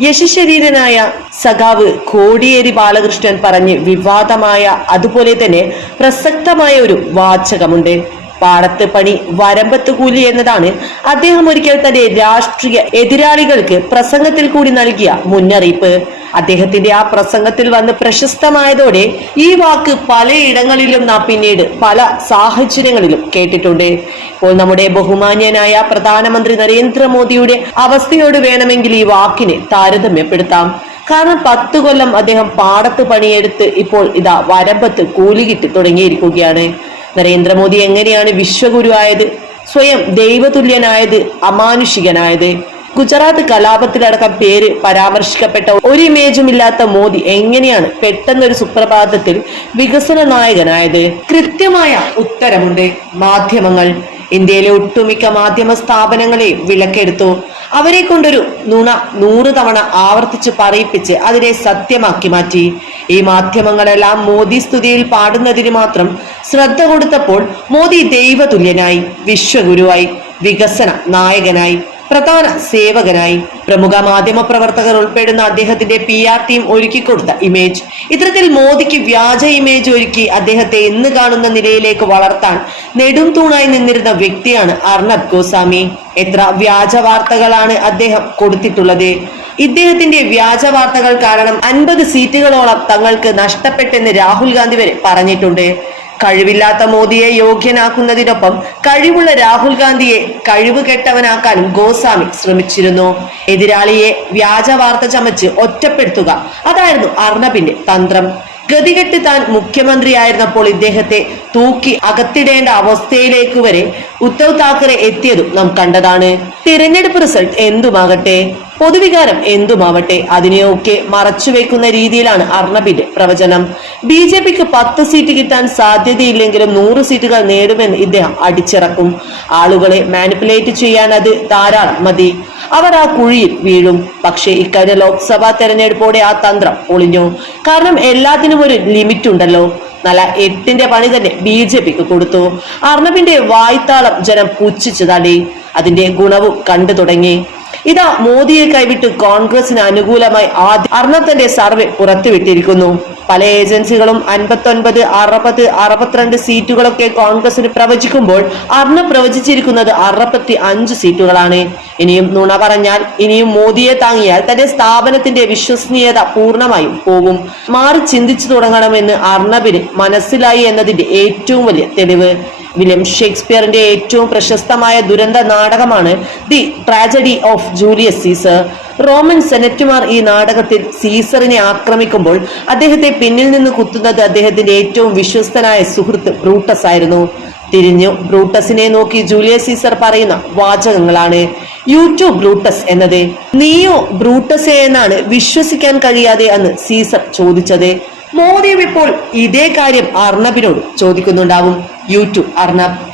യശശരീരനായ സഖാവ് കോടിയേരി ബാലകൃഷ്ണൻ പറഞ്ഞ് വിവാദമായ അതുപോലെ തന്നെ പ്രസക്തമായ ഒരു വാചകമുണ്ട്. പാടത്ത് പണി വരമ്പത്ത് കൂലി എന്നതാണ് അദ്ദേഹം ഒരിക്കൽ തന്റെ രാഷ്ട്രീയ എതിരാളികൾക്ക് പ്രസംഗത്തിൽ കൂടി നൽകിയ മുന്നറിയിപ്പ്. അദ്ദേഹത്തിന്റെ ആ പ്രസംഗത്തിൽ വന്ന് പ്രശസ്തമായതോടെ ഈ വാക്ക് പലയിടങ്ങളിലും നാം പിന്നീട് പല സാഹചര്യങ്ങളിലും കേട്ടിട്ടുണ്ട്. ഇപ്പോൾ നമ്മുടെ ബഹുമാന്യനായ പ്രധാനമന്ത്രി നരേന്ദ്രമോദിയുടെ അവസ്ഥയോട് വേണമെങ്കിൽ ഈ വാക്കിനെ താരതമ്യപ്പെടുത്താം. കാരണം പത്തു കൊല്ലം അദ്ദേഹം പാടത്ത് പണിയെടുത്ത് ഇപ്പോൾ ഇതാ വരമ്പത്ത് കൂലി കിട്ടി തുടങ്ങിയിരിക്കുകയാണ്. നരേന്ദ്രമോദി എങ്ങനെയാണ് വിശ്വഗുരുവായത് സ്വയം ദൈവതുല്യനായത്? അമാനുഷികനായത്? ഗുജറാത്ത് കലാപത്തിലടക്കം പേര് പരാമർശിക്കപ്പെട്ട ഒരു ഇമേജും ഇല്ലാത്ത മോദി എങ്ങനെയാണ് പെട്ടെന്നൊരു സുപ്രഭാതത്തിൽ വികസന നായകനായത്? കൃത്യമായ ഉത്തരമുണ്ട്. മാധ്യമങ്ങൾ. ഇന്ത്യയിലെ ഒട്ടുമിക്ക മാധ്യമ സ്ഥാപനങ്ങളെയും വിലക്കെടുത്തു. അവരെ കൊണ്ടൊരു നുണ നൂറ് തവണ ആവർത്തിച്ച് പറയിപ്പിച്ച് അതിനെ സത്യമാക്കി മാറ്റി. ഈ മാധ്യമങ്ങളെല്ലാം മോദി സ്തുതിയിൽ പാടുന്നതിന് മാത്രം ശ്രദ്ധ കൊടുത്തപ്പോൾ മോദി ദൈവതുല്യനായി വിശ്വഗുരുവായി വികസന നായകനായി. പ്രധാന സേവകനായി പ്രമുഖ മാധ്യമ പ്രവർത്തകർ ഉൾപ്പെടുന്ന അദ്ദേഹത്തിന്റെ പി ആർ ടീം ഒരുക്കിക്കൊടുത്ത ഇമേജ് ഇത്തരത്തിൽ മോദിക്ക് വ്യാജ ഇമേജ് ഒരുക്കി അദ്ദേഹത്തെ ഇന്ന് കാണുന്ന നിലയിലേക്ക് വളർത്താൻ നെടും തൂണായി നിന്നിരുന്ന വ്യക്തിയാണ് അർണബ് ഗോസ്വാമി. എത്ര വ്യാജ വാർത്തകളാണ് അദ്ദേഹം കൊടുത്തിട്ടുള്ളത്? ഇദ്ദേഹത്തിന്റെ വ്യാജ വാർത്തകൾ കാരണം അൻപത് സീറ്റുകളോളം തങ്ങൾക്ക് നഷ്ടപ്പെട്ടെന്ന് രാഹുൽ ഗാന്ധി വരെ പറഞ്ഞിട്ടുണ്ട്. കഴിവില്ലാത്ത മോദിയെ യോഗ്യനാക്കുന്നതിനൊപ്പം കഴിവുള്ള രാഹുൽ ഗാന്ധിയെ കഴിവ് കെട്ടവനാക്കാനും ഗോസ്വാമി ശ്രമിച്ചിരുന്നു. എതിരാളിയെ വ്യാജ വാർത്ത ചമച്ച് ഒറ്റപ്പെടുത്തുക അതായിരുന്നു അർണബിന്റെ തന്ത്രം. ഗതികെട്ട് താൻ മുഖ്യമന്ത്രിയായിരുന്നപ്പോൾ ഇദ്ദേഹത്തെ തൂക്കി അകത്തിടേണ്ട അവസ്ഥയിലേക്ക് വരെ ഉദ്ധവ് താക്കറെ എത്തിയതും നാം കണ്ടതാണ്. തിരഞ്ഞെടുപ്പ് റിസൾട്ട് എന്തുമാകട്ടെ? പൊതുവികാരം എന്തുമാവട്ടെ? അതിനെയൊക്കെ മറച്ചുവെക്കുന്ന രീതിയിലാണ് അർണബിന്റെ പ്രവചനം. ബി ജെ പിക്ക് പത്ത് സീറ്റ് കിട്ടാൻ സാധ്യതയില്ലെങ്കിലും നൂറ് സീറ്റുകൾ നേടുമെന്ന് ഇദ്ദേഹം അടിച്ചിറക്കും. ആളുകളെ മാനിപ്പുലേറ്റ് ചെയ്യാൻ അത് ധാരാളം മതി. അവർ ആ കുഴിയിൽ വീഴും. പക്ഷേ ഇക്കഴിഞ്ഞ ലോക്സഭാ തെരഞ്ഞെടുപ്പോടെ ആ തന്ത്രം ഒളിഞ്ഞു. കാരണം എല്ലാത്തിനും ഒരു ലിമിറ്റ് ഉണ്ടല്ലോ നല്ല എട്ടിന്റെ പണി തന്നെ ബി ജെ പിക്ക് കൊടുത്തു. അർണബിന്റെ വായ്ത്താളം ജനം പുച്ഛിച്ചു തള്ളി അതിന്റെ ഗുണവും കണ്ടു തുടങ്ങി. ഇതാ മോദിയെ കൈവിട്ട് കോൺഗ്രസിന് അനുകൂലമായി ആദ്യ അർണത്തന്റെ സർവേ പുറത്തുവിട്ടിരിക്കുന്നു. പല ഏജൻസികളും അൻപത്തൊൻപത് അറുപത് അറുപത്തിരണ്ട് സീറ്റുകളൊക്കെ കോൺഗ്രസിന് പ്രവചിക്കുമ്പോൾ അർണ പ്രവചിച്ചിരിക്കുന്നത് അറുപത്തി അഞ്ച് സീറ്റുകളാണ്. ഇനിയും നുണ പറഞ്ഞാൽ ഇനിയും മോദിയെ താങ്ങിയാൽ തന്റെ സ്ഥാപനത്തിന്റെ വിശ്വസനീയത പൂർണമായും പോകും. മാറി ചിന്തിച്ചു തുടങ്ങണമെന്ന് അർണബിന് മനസ്സിലായി എന്നതിന്റെ ഏറ്റവും വലിയ തെളിവ്. വില്യം ഷേക്സ്പിയറിന്റെ ഏറ്റവും പ്രശസ്തമായ ദുരന്ത നാടകമാണ് the tragedy of Julius Caesar. Roman സെനറ്റുമാർ ഈ നാടകത്തിൽ സീസറിനെ ആക്രമിക്കുമ്പോൾ അദ്ദേഹത്തെ പിന്നിൽ നിന്ന് കുത്തുന്നത് അദ്ദേഹത്തിന്റെ ഏറ്റവും വിശ്വസ്തനായ സുഹൃത്ത് ബ്രൂട്ടസ് ആയിരുന്നു. തിരിഞ്ഞു ബ്രൂട്ടസിനെ നോക്കി ജൂലിയസ് സീസർ പറയുന്ന വാചകങ്ങളാണ്. യൂട്യൂബ് ബ്രൂട്ടസ് എന്നത്. നീയോ ബ്രൂട്ടസേ എന്നാണ് വിശ്വസിക്കാൻ കഴിയാതെ അന്ന് സീസർ ചോദിച്ചത്. മോദിയും ഇപ്പോൾ ഇതേ കാര്യം അർണബിനോട് ചോദിക്കുന്നുണ്ടാവും. യൂട്യൂബ് അർണബ്.